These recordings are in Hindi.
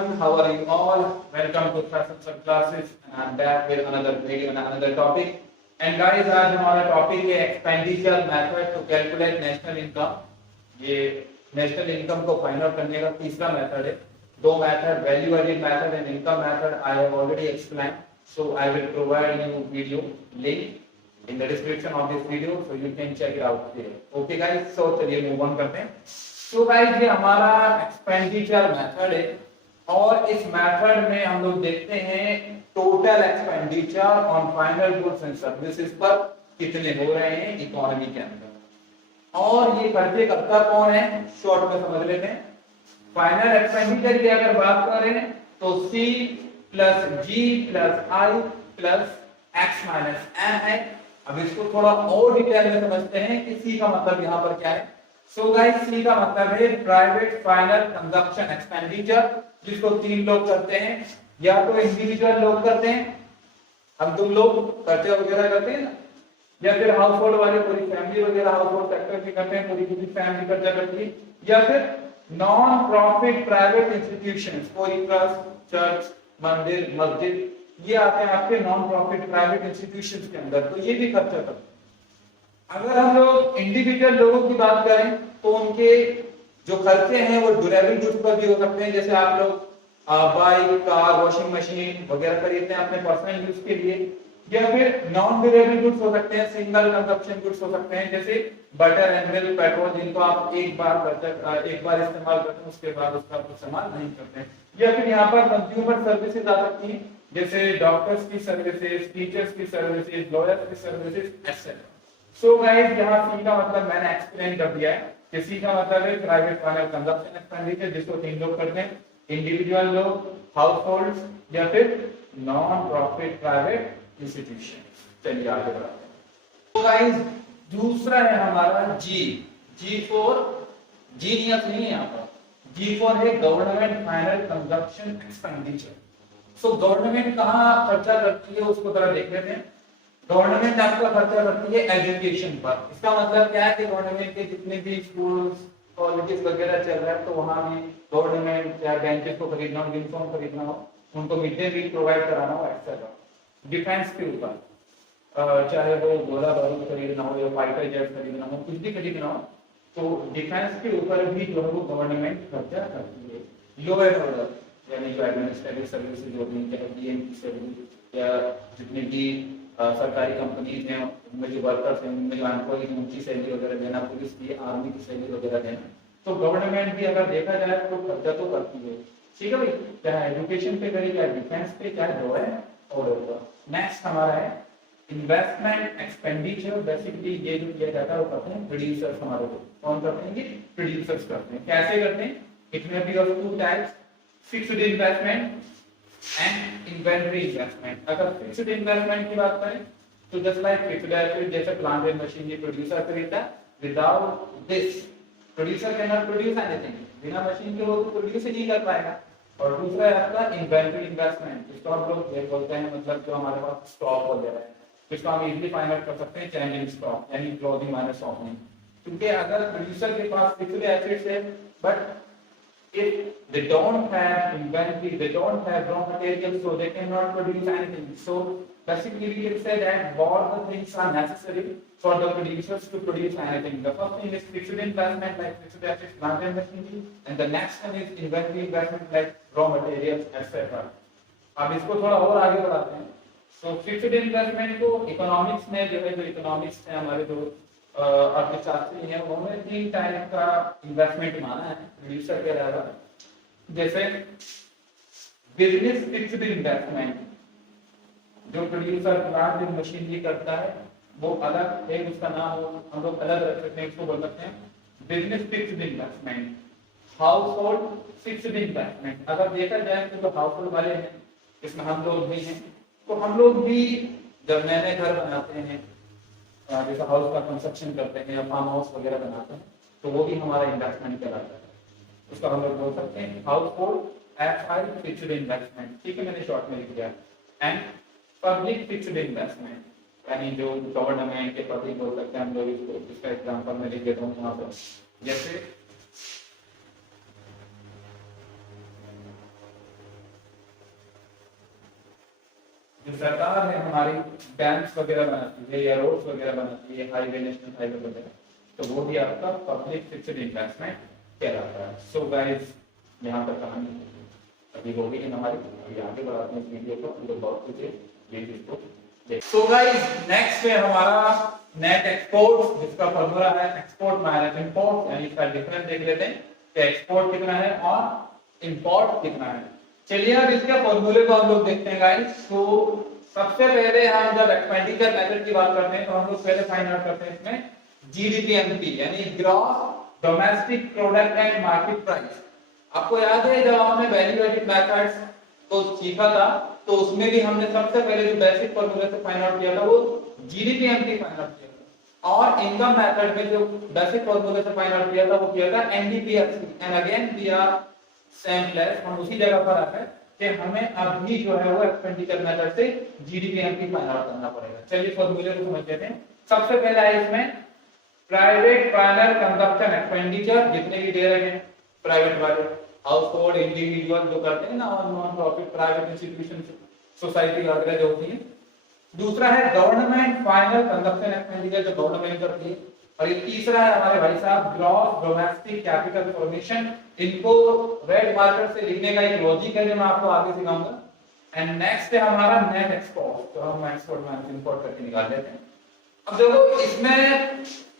everyone, how are you all? Welcome to Fashion Sub Classes and I'm back with another video and another topic. And guys, आज हमारा टॉपिक है expenditure method to calculate national income. ये नेशनल इनकम को फाइंड आउट करने का तीसरा मेथड है। दो method, value added method and income method, I have already explain, so I will provide you video link in the description of this video so you can check it out there. Okay guys, so चलिए मूव ऑन करते हैं। तो गाइस ये हमारा एक्सपेंडिचर मेथड है और इस मेथड में हम लोग देखते हैं total expenditure on final goods and services पर कितने हो रहे हैं इकोनॉमी के अंदर, और ये खर्चे करता कौन है, शॉर्ट में समझ लेते हैं। फाइनल एक्सपेंडिचर की अगर बात करें तो C plus G plus I plus X minus M है। अब इसको थोड़ा और डिटेल में समझते हैं कि C का मतलब यहाँ पर क्या है। सो गाइस, C का मतलब है प्राइवेट फाइनल कंजप्शन एक्सपेंडिचर, जिसको तीन लोग करते हैं, या तो इंडिविजुअल लोग करते हैं, हम तुम लोग खर्चे वगैरह करते हैं ना, या फिर हाउस होल्ड वाले पूरी फैमिली वगैरह हाउस होल्ड सेक्टर की करते हैं, पूरी फैमिली खर्चा करती है, या फिर नॉन प्रॉफिट प्राइवेट इंस्टीट्यूशंस, कोई ट्रस्ट, चर्च, मंदिर, मस्जिद, ये आते हैं आपके नॉन प्रॉफिट प्राइवेट इंस्टीट्यूशंस के अंदर, तो ये भी खर्चा करते हैं। अगर हम लोग इंडिविजुअल लोगों की बात करें तो उनके जो खर्चे हैं वो ड्यूरेबल गुड्स पर भी हो सकते हैं, जैसे आप लोग बाइक, कार, वॉशिंग मशीन वगैरह खरीदते हैं अपने पर्सनल यूज के लिए, या फिर नॉन ड्यूरेबल गुड्स हो सकते हैं, सिंगल कंजप्शन गुड्स हो सकते हैं, जैसे बटर एंड मिल्क, पेट्रोल, जिनको आप एक बार इस्तेमाल करते हैं, उसके बाद उसका इस्तेमाल नहीं करते हैं। या फिर यहाँ पर कंज्यूमर सर्विसेज आ सकती हैं, जैसे डॉक्टर्स की सर्विसेज, टीचर्स की सर्विसेज, लॉयर्स की सर्विसेज एक्सेट्रा। सो गाइस, यहाँ C का मतलब मैंने एक्सप्लेन कर दिया है कि C का मतलब है प्राइवेट फाइनल कंजप्शन एक्सपेंडिचर, जिसको तीन लोग करते हैं, इंडिविजुअल लोग, हाउस होल्ड, या फिर नॉन प्रॉफिट प्राइवेट इंस्टीट्यूशन। चलिए आगे बढ़ते हैं। तो गाइस दूसरा है हमारा G फॉर जीनियस नहीं है यहाँ पर, G फॉर है government final consumption expenditure. So government कहाँ खर्चा करती है उसको जरा देख लेते हैं। गवर्नमेंट आपका खर्चा करती है एजुकेशन पर। इसका मतलब क्या है कि गवर्नमेंट के जितने भी स्कूल्स, कॉलेजेस वगैरह चल रहे हैं, तो वहां भी गवर्नमेंट या बेंचेस को खरीदना हो, यूनिफॉर्म खरीदना हो, उनको मिड डे मील प्रोवाइड कराना हो, एक्सेट्रा। डिफेंस के ऊपर, चाहे वो गोला बारूद खरीदना हो या फाइटर जेट खरीदना हो, कुछ भी खरीदना हो, तो डिफेंस के ऊपर भी जो है वो गवर्नमेंट खर्चा करती है। लॉ एंड ऑर्डर यानी जो एडमिनिस्ट्रेटिव सर्विसेज होती हैं, चाहे डीएम की सर्विस या जितनी भी सरकारी कंपनीज हैं, उनमें जो वर्कर्स हैं, उनमें जो एम्प्लॉय हैं, उनकी सैलरी वगैरह देना, पुलिस की, आर्मी की सैलरी वगैरह देना, तो गवर्नमेंट भी अगर देखा जाए तो खर्चा तो करती है। ठीक है भाई, चाहे एजुकेशन पे करे, चाहे डिफेंस पे, चाहे जो है ऑर्डर का। नेक्स्ट हमारा है इन्वेस्टमेंट एक्सपेंडिचर। बेसिकली ये जो किया जाता है वो करते हैं प्रोड्यूसर्स। हमारे को कौन करते हैं? ये प्रोड्यूसर्स करते हैं। कैसे करते हैं? It may be of two types, fixed investment and inventory investment. अगर फिक्स्ड इन्वेस्टमेंट की बात करें तो जस्ट लाइक फिक्स्ड एसेट, जैसे प्लांट एंड मशीन, ये प्रोड्यूसर खरीदता है। Without this producer can not produce anything. बिना मशीन के वो प्रोड्यूस ही नहीं कर पाएगा। और दूसरा है आपका इन्वेंटरी इन्वेस्टमेंट, जिसको हम लोग ये बोलते हैं, मतलब जो हमारे पास स्टॉक वगैरह है, जिसको हम इजीली फाइंड आउट कर सकते हैं चेंजिंग स्टॉक, यानी क्लोजिंग माइनस ओपनिंग। क्योंकि अगर प्रोड्यूसर के पास फिक्स्ड एसेट्स है, but if they don't have inventory, they don't have raw materials, so they cannot produce anything. So basically we can say that all the things are necessary for the producers to produce anything. The first thing is fixed investment like fixed assets, plant and machinery, and the next one is inventory investment like raw materials, etc. अब इसको थोड़ा और आगे बढ़ाते हैं। So fixed investment को इकोनॉमिक्स में जो है, जो इकोनॉमिक्स है हमारे जो अर्थशास्त्री हैं, उन्होंने तीन टाइप का इन्वेस्टमेंट माना है प्रोड्यूसर के अलावा। जैसे बिजनेस फिक्स्ड इन्वेस्टमेंट, जो प्रोड्यूसर प्लांट एंड मशीनरी करता है वो अलग है, उसका नाम हम लोग अलग रख सकते हैं, इसको बोल सकते हैं business fixed investment. House hold fixed investment, अगर देखा जाए तो जो हाउस होल्ड वाले हैं, इसमें हम लोग भी हैं, तो हम लोग भी जब नए नए घर बनाते हैं, जैसे हाउस का कंस्ट्रक्शन करते हैं या फार्म हाउस वगैरह बनाते हैं, तो वो भी हमारा इन्वेस्टमेंट कहलाता है। उसका हम लोग बोल सकते हैं house hold FI fixed investment. ठीक है, मैंने शॉर्ट में लिख दिया। एंड पब्लिक फिक्स्ड इन्वेस्टमेंट, यानी जो गवर्नमेंट के पब्लिक बोल सकते हैं हम लोग इसको। इसका एग्जांपल मैं लिख देता हूँ यहाँ पर, जैसे जो सरकार है हमारी डैम्स वगैरह बनाती है या रोड्स वगैरह बनाती है, हाईवे, नेशनल हाईवे वगैरह, तो वो भी आपका पब्लिक फिक्स्ड इन्वेस्टमेंट कहलाता है। सो गाइस यहाँ पर कहानी अभी हो गई है हमारी, अभी आगे बढ़ाते हैं इस वीडियो को, तो बहुत कुछ है वीडियो को। सो गाइस नेक्स्ट है हमारा नेट एक्सपोर्ट, जिसका फॉर्मूला है एक्सपोर्ट माइनस इंपोर्ट, यानी इसका डिफरेंस देख लेते हैं कि एक्सपोर्ट कितना है और इंपोर्ट कितना है। चलिए अब इसके फॉर्मूले को हम लोग देखते हैं गाइस। तो सबसे पहले हम जब एक्सपेंडिचर मेथड की बात करते हैं तो हम लोग पहले फाइंड आउट करते हैं इसमें जीडीपीएमपी, यानी gross domestic product and market price. आपको याद है जब हमने वैल्यू एडिड मेथड्स को सीखा था तो उसमें भी हमने सबसे पहले जो बेसिक फॉर्मूले से फाइंड आउट किया था वो जीडीपीएमपी फाइंड आउट किया था, और इनकम मेथड में जो बेसिक फॉर्मूले से फाइंड आउट किया था वो किया था NDPFC. And again we are same place, हम उसी जगह पर आकर कि हमें अभी जो है वो एक्सपेंडिचर मेथड से जीडीपीएमपी फाइंड आउट करना पड़ेगा। चलिए फॉर्मूले को समझ लेते हैं। सबसे पहले है इसमें प्राइवेट फाइनल कंजप्शन एक्सपेंडिचर, जितने भी दे रहे हैं प्राइवेट वाले, हाउस होल्ड, इंडिविजुअल जो करते हैं ना, और non profit private institution, society वगैरह जो होती है। दूसरा है गवर्नमेंट फाइनल कंजप्शन एक्सपेंडिचर, जो गवर्नमेंट करती है। और ये तीसरा है हमारे भाई साहब ग्रॉस डोमेस्टिक कैपिटल फॉर्मेशन। इनको रेड मार्कर से लिखने का एक लॉजिक है जो मैं आपको आगे सिखाऊंगा। एंड नेक्स्ट है हमारा नेट एक्सपोर्ट, तो हम एक्सपोर्ट में इंपोर्ट करके निकाल लेते हैं। अब देखो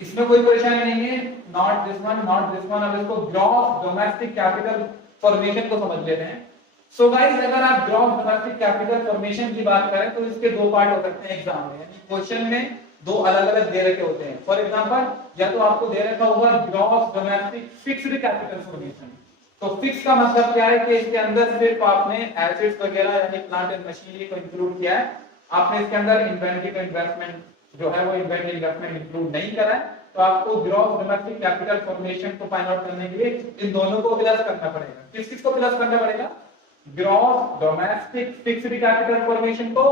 इसमें कोई परेशानी नहीं है, not this one, not this one. अब इसको ग्रॉस डोमेस्टिक कैपिटल फॉर्मेशन को समझ लेते हैं। सो गाइस अगर आप ग्रॉस डोमेस्टिक कैपिटल फॉर्मेशन की बात करें तो इसके दो पार्ट हो सकते हैं एग्जाम में, यानी क्वेश्चन में दो अलग अलग दे रखे होते हैं। फॉर एग्जांपल या तो आपको दे रखा होगा gross domestic fixed capital formation. तो फिक्स का मतलब क्या है कि इसके अंदर सिर्फ आपने एसेट्स वगैरह यानी प्लांट एंड मशीनरी को इंक्लूड किया है, आपने इसके अंदर इन्वेंटरी का इन्वेस्टमेंट जो है वो इन्वेंटरी इन्वेस्टमेंट इंक्लूड नहीं करा है। तो आपको ग्रॉस डोमेस्टिक कैपिटल फॉर्मेशन को फाइंड आउट करने के लिए इन दोनों को प्लस करना पड़ेगा। किस को प्लस करना पड़ेगा? Gross domestic fixed capital formation को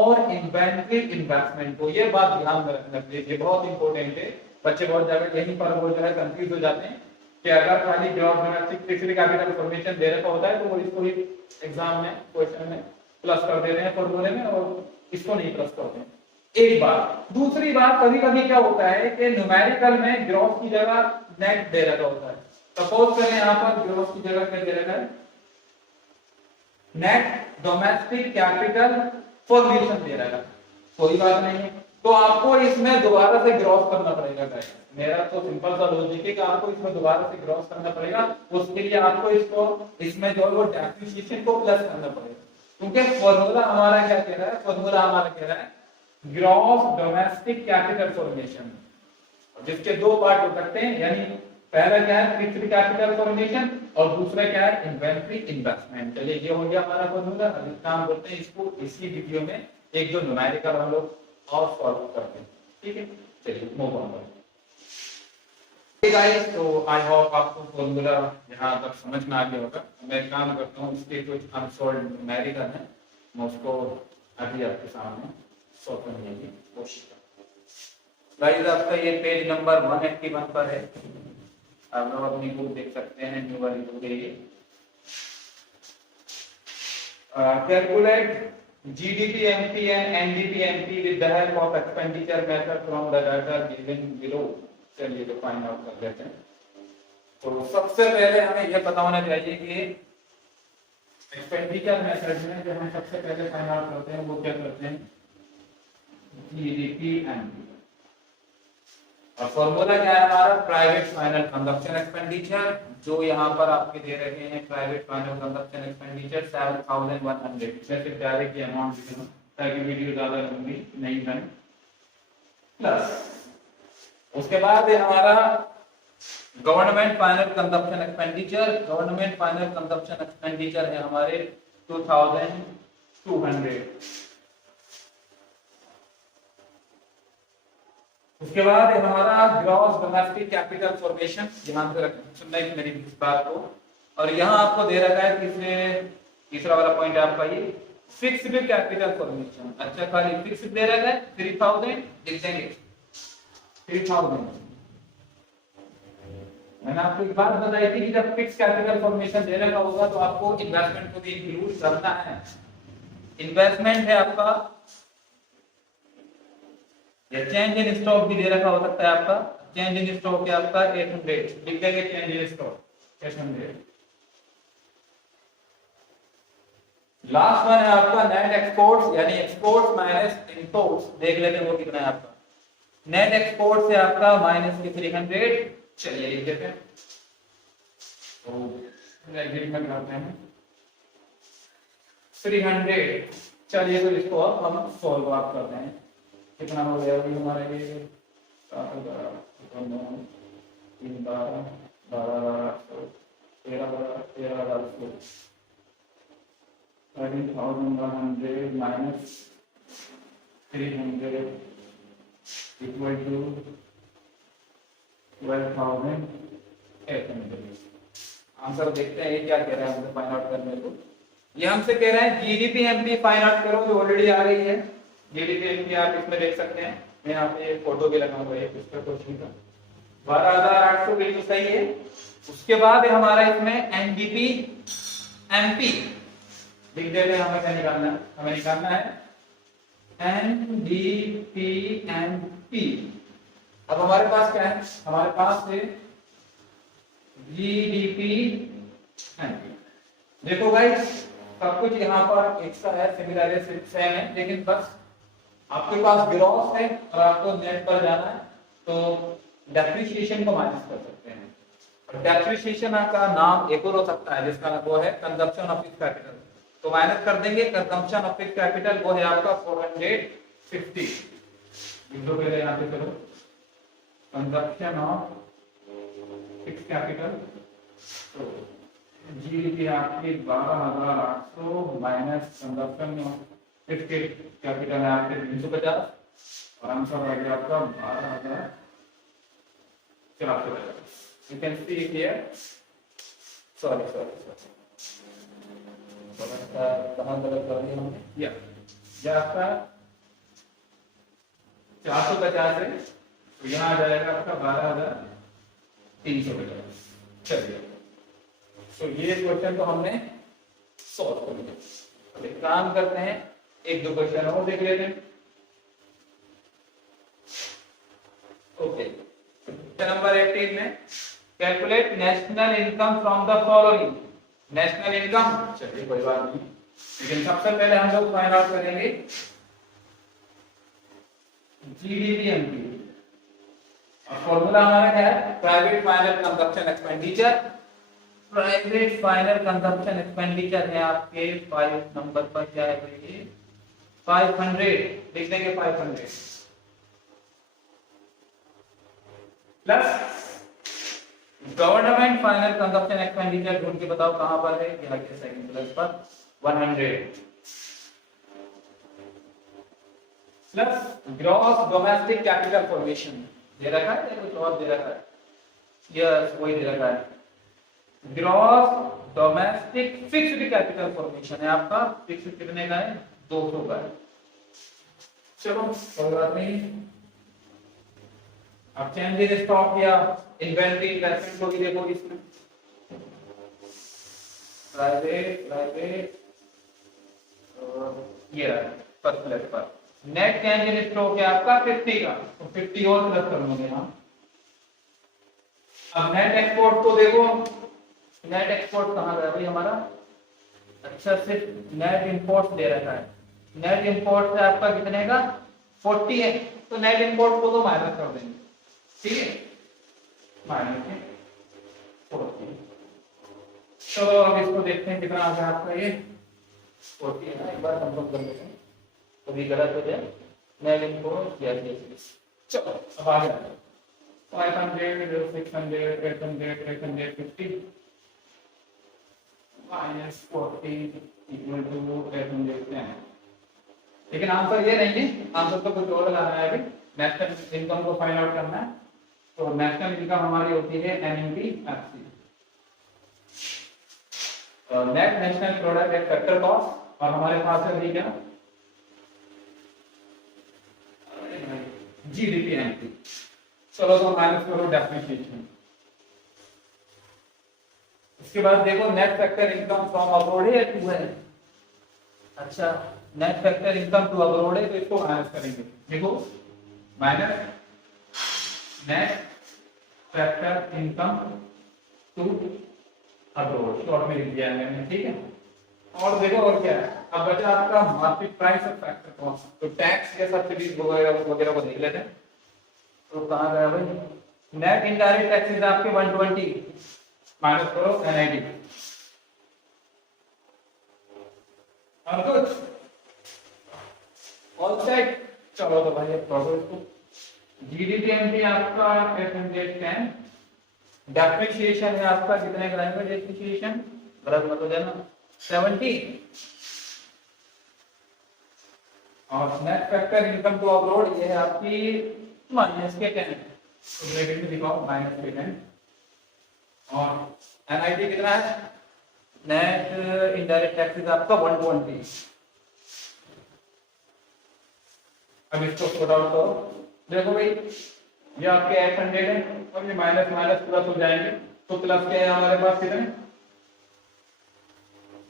और इन्वेंटरी इन्वेस्टमेंट को। ये बात ध्यान में रखना चाहिए, बहुत इंपॉर्टेंट है। बच्चे बहुत जगह यहीं पर वो जो है कंफ्यूज हो जाते हैं कि अगर खाली gross domestic fixed capital formation दे रखा होता है तो वो इसको ही एग्जाम में क्वेश्चन में प्लस कर देते हैं फॉर्मूले में, और इसको नहीं प्लस करते हैं। एक बात। दूसरी बात, कभी कभी क्या होता है कि न्यूमेरिकल में ग्रॉस की जगह नेट दे रखा होता है। सपोज करें यहाँ पर ग्रॉस की जगह क्या दे रखा है, नेट डोमेस्टिक कैपिटल फॉर्मेशन दे रखा है। कोई बात नहीं है, तो आपको इसमें दोबारा से ग्रॉस करना पड़ेगा गाइस। मेरा तो सिंपल सा लॉजिक है कि आपको इसमें दोबारा से ग्रॉस करना पड़ेगा। उसके लिए आपको इसमें जो है वो डेप्रिसिएशन को प्लस करना पड़ेगा, क्योंकि फॉर्मूला हमारा क्या कह रहा है, फॉर्मूला हमारा कह रहा है ग्रॉस डोमेस्टिक कैपिटल फॉर्मेशन, जिसके दो पार्ट हो सकते हैं। यानी पहला क्या है फिक्स्ड कैपिटल फॉर्मेशन और दूसरा क्या है इन्वेंटरी इन्वेस्टमेंट। चलिए ये हो गया हमारा फॉर्मूला। अभी काम करते हैं इसको इसी वीडियो में एक दो न्यूमेरिकल हम लोग और सॉल्व करते हैं, ठीक है। चलिए मूव ऑन करते हैं गाइस। तो आई होप आपको फॉर्मूला यहां तक समझ में आ गया होगा। मैं काम करता हूं इसके कुछ अनसॉल्व्ड न्यूमेरिकल है, मैं उसको अभी आपके सामने सॉल्व करने की कोशिश करता हूं। गाइस आपका ये पेज नंबर 181 पर है, आप लोग अपनी बुक देख सकते हैं, न्यू वाली बुक है ये। Calculate GDPMP and NDPMP with the help of expenditure method from the data given below। चलिए तो फाइंड आउट कर लेते हैं। तो सबसे पहले हमें यह पता होना चाहिए कि एक्सपेंडिचर मेथड में जो हम सबसे पहले फाइंड आउट करते हैं वो क्या करते हैं, GDPMP। और फॉर्मूला क्या है हमारा, प्राइवेट फाइनल कंजप्शन एक्सपेंडिचर, जो यहाँ पर आपके दे रखे हैं प्राइवेट फाइनल कंजप्शन एक्सपेंडिचर 7100। सिर्फ डायरेक्ट अमाउंट लिखना ताकि वीडियो ज्यादा लंबी नहीं बने। प्लस उसके बाद है हमारा government final consumption expenditure. Government final consumption expenditure है हमारे 2200। उसके बाद है हमारा ग्रॉस डोमेस्टिक कैपिटल फॉर्मेशन। ध्यान से सुनना है मेरी इस बात को। और यहाँ आपको दे रखा है तीसरा वाला पॉइंट है आपका ये फिक्स्ड कैपिटल फॉर्मेशन। अच्छा खाली फिक्स्ड दे रखा है 3000 लिख देंगे 3000। मैंने आपको एक बात बताई थी कि जब फिक्स कैपिटल फॉर्मेशन दे रखा होगा तो आपको इन्वेस्टमेंट को भी इंक्लूड करना है। इन्वेस्टमेंट है आपका, या चेंज इन स्टॉक भी दे रखा हो सकता है आपका, चेंज इन स्टॉक है आपका 800, लिख देंगे change in stock 800। Last one है आपका नेट एक्सपोर्ट्स, यानी एक्सपोर्ट्स माइनस इंपोर्ट्स, देख लेते हैं वो कितना है आपका। नेट एक्सपोर्ट से आपका माइनस की 300, चलिए लिख देते हैं, तो एग्रीमेंट करते हैं 300। चलिए तो इसको अब हम सॉल्व आप करते हैं, कितना हो गया अभी हमारे लिए 7,000 3 12 12 13 13,100 minus 300 equal to 12,800। आंसर देखते हैं ये क्या कह रहा है हमसे फाइंड आउट करने को। ये हमसे कह रहा है जीडीपी एमपी फाइंड आउट करो, जो ऑलरेडी आ रही है जीडीपी एमपी, आप इसमें देख सकते हैं, मैं यहाँ पे फोटो भी लगाऊंगा एक इसका क्वेश्चन का। 12,800 बिल्कुल सही है। उसके बाद है हमारा इसमें एनडीपी एमपी, लिख देते हैं, हमें क्या निकालना है, हमें निकालना है एनडीपीएमपी। अब हमारे पास क्या है, हमारे पास है जीडीपीएमपी। देखो गाइस सब कुछ यहाँ पर एक सा है, सिमिलर है, सेम है, लेकिन बस आपके पास ग्रॉस है और आपको नेट पर जाना है, तो डेप्रिसिएशन को माइनस कर सकते हैं। और डेप्रिसिएशन का नाम एक और हो सकता है जिसका वो है कंजप्शन ऑफ फिक्स्ड कैपिटल, तो माइनस कर देंगे कंजम्पशन ऑफ फिक्स्ड कैपिटल, वो है आपका 450। लिखो पहले यहाँ पे, चलो कंजम्पशन ऑफ फिक्स्ड कैपिटल, तो जीडीपी आपकी 12,800 minus consumption of fixed capital है आपके 350, और आंसर आ गया आपका 12,450। You can see here, sorry कहाँ गलत कर दिया हमने, या आपका 450 है, तो यहाँ आ जाएगा आपका 12,350। चलिए तो ये क्वेश्चन तो हमने सॉल्व कर लिया। तो एक काम करते हैं, एक दो क्वेश्चन और देख लेते हैं। ओके, नंबर 18 में calculate national income from the following. National income, चलिए कोई बात नहीं, लेकिन सबसे पहले हम लोग फाइंड आउट करेंगे जीडीपीएमपी। और फॉर्मूला हमारा क्या है, private final consumption expenditure. Private final consumption expenditure है आपके 5 नंबर पर, क्या है ये 500, लिख देंगे 500 plus government final consumption expenditure, ढूंढ के बताओ कहां पर है, यहाँ के सेकंड प्लस पर 100 plus gross domestic capital formation दे रखा है या कुछ और दे रखा है, यस वही दे रखा है, gross domestic fixed capital formation है आपका, फिक्स्ड कितने का है 200 का है। चलो कोई बात नहीं, अब चेंज इन स्टॉक या इन्वेंटरी इन्वेस्टमेंट को भी देखो, इसमें प्राइवेट ये रहा फर्स्ट प्लस पर नेट चेंज इन स्टॉक है आपका 50 का, तो 50 और प्लस कर लूंगे यहाँ। अब नेट एक्सपोर्ट को देखो, नेट एक्सपोर्ट कहाँ गया भाई हमारा, अच्छा सिर्फ नेट इंपोर्ट दे रखा है, नेट इंपोर्ट से आपका कितने का 40 है, तो नेट इंपोर्ट को तो माइनस कर देंगे, ठीक है, माइनस 40। तो अब इसको देखते हैं कितना आ गया आपका, ये 40 है ना, एक बार कंफर्म कर लेते हैं, कभी गलत हो जाए, नेट इंपोर्ट या चलो अब आ गया 500 600 800 850 माइनस 40 इक्वल टू 810। लेकिन आंसर ये नहीं है, आंसर तो कुछ और लाना है, अभी नेशनल इनकम को फाइंड आउट करना है। तो नेशनल इनकम हमारी होती है NMPFC, net national product at factor cost, और हमारे पास है अभी क्या जीडीपीएमपी। चलो तो माइनस करो डेप्रिसिएशन। इसके बाद देखो net factor income from abroad है या टू है, अच्छा net factor income to abroad है तो इसको माइनस करेंगे। देखो minus net factor income to abroad, short में लिख दिया है मैंने, ठीक है। और देखो और क्या है, अब बचा आपका मार्केट प्राइस और फैक्टर कॉस्ट। तो टैक्स या सब्सिडीज वगैरह वगैरह को देख लेते हैं। तो कहाँ गया भाई, नेट इनडायरेक्ट टैक्सेस आपके 120 माइनस करो NID और कुछ ऑल सेट। चलो तो भाई प्रोग्रेस को GDP आपका 810, डेप्रिसिएशन है आपका कितने का रहेगा, डेप्रिसिएशन गलत मत हो जाना 70, और net factor income to abroad ये है आपकी माइनस के 10, तो ब्रैकेट में दिखाओ माइनस के 10, और NID कितना है, नेट इनडायरेक्ट टैक्सेस आपका 120। अब इसको सॉर्ट आउट करो, देखो भाई ये आपके 800 है और ये माइनस माइनस प्लस हो जाएंगे, तो प्लस के हमारे पास कितने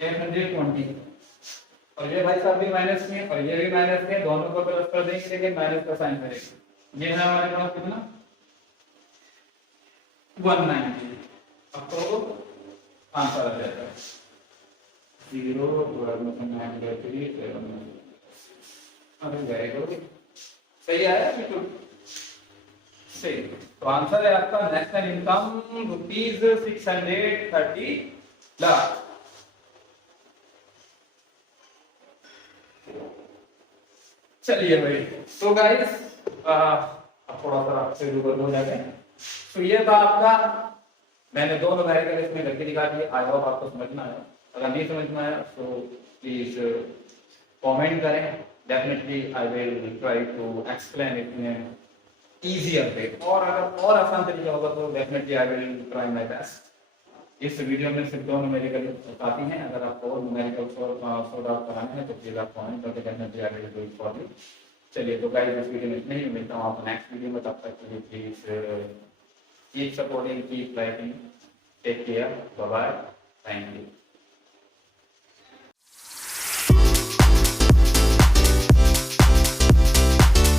820, और ये भाई साहब भी माइनस में और ये भी माइनस में, दोनों को प्लस कर देंगे लेकिन माइनस का साइन करेंगे। ये है हमारे पास कितना 190। अब तो आंसर आ जाएगा 0.937। अरे वेरी गुड, सही आया बिल्कुल सही। तो आंसर है आपका नेशनल इनकम ₹630 लाख। चलिए भाई, तो गाइस अब थोड़ा सा आपसे रूबरू हो जाते हैं। तो ये था आपका, मैंने दो न्यूमेरिकल इसमें करके दिखा दिए, आई होप आपको समझ में आया। अगर नहीं समझ में आया तो प्लीज कमेंट करें, definitely I will try to explain it in easier way, और अगर और आसान तरीका होगा तो definitely I will try my best. इस वीडियो में सिर्फ दो न्यूमेरिकल काफी हैं, अगर आपको और न्यूमेरिकल सॉल्व आउट कराने हैं तो प्लीज आप कमेंट करके definitely I will do it for you. चलिए तो गाइस इस वीडियो में इतना ही, मिलता हूं आपको नेक्स्ट वीडियो में, तब तक के लिए please keep supporting, keep liking, take care, bye bye, thank you.